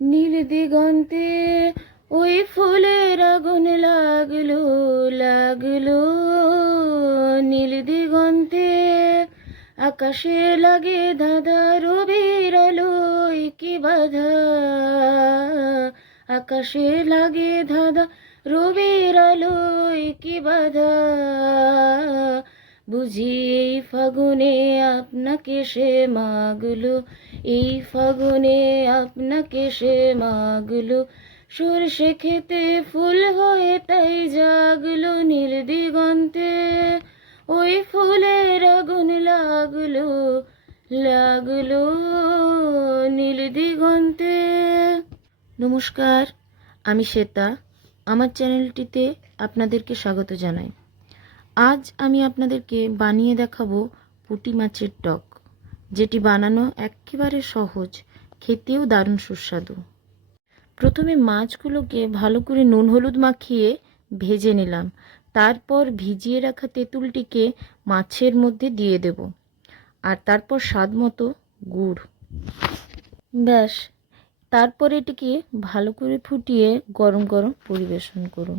নীল দিগন্তে ওই ফুলের আগুন লাগল লাগল। নীল দিগন্তে আকাশে লাগে দাদা রবির আলোয় কি বাধা? আকাশে লাগে দাদা রবির আলোয় কি বাধা? বুঝি এই ফাগুনে আপনাকে সে মাগলো, এই ফাগুনে আপনাকে সে মাগলো। সরষে খেতে ফুল হয়ে তাই জাগলো নীল দিগন্তে ওই ফুলের আগুন লাগল লাগল নীল দিগন্তে নমস্কার, আমি শ্বেতা। আমার চ্যানেলটিতে আপনাদেরকে স্বাগত জানাই। আজ আমি আপনাদেরকে বানিয়ে দেখাবো পুঁটি মাছের টক, যেটি বানানো একেবারে সহজ, খেতেও দারুণ সুস্বাদু। প্রথমে মাছগুলোকে ভালো করে নুন হলুদ মাখিয়ে ভেজে নিলাম। তারপর ভিজিয়ে রাখা তেঁতুলটিকে মাছের মধ্যে দিয়ে দেব। আর তারপর স্বাদ মতো গুড়। ব্যাস, তারপর এটিকে ভালো করে ফুটিয়ে গরম গরম পরিবেশন করুন।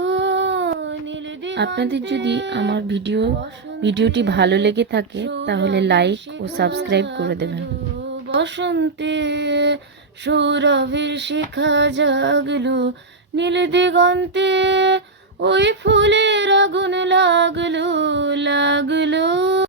আপনাদের যদি আমার ভিডিও, ভিডিওটি ভালো লেগে থাকে, তাহলে লাইক ও সাবস্ক্রাইব করে দেবেন। বসন্তে সৌরভের শেখা জাগলো, নীল দিগন্তে ওই ফুলের আগুন লাগল লাগল।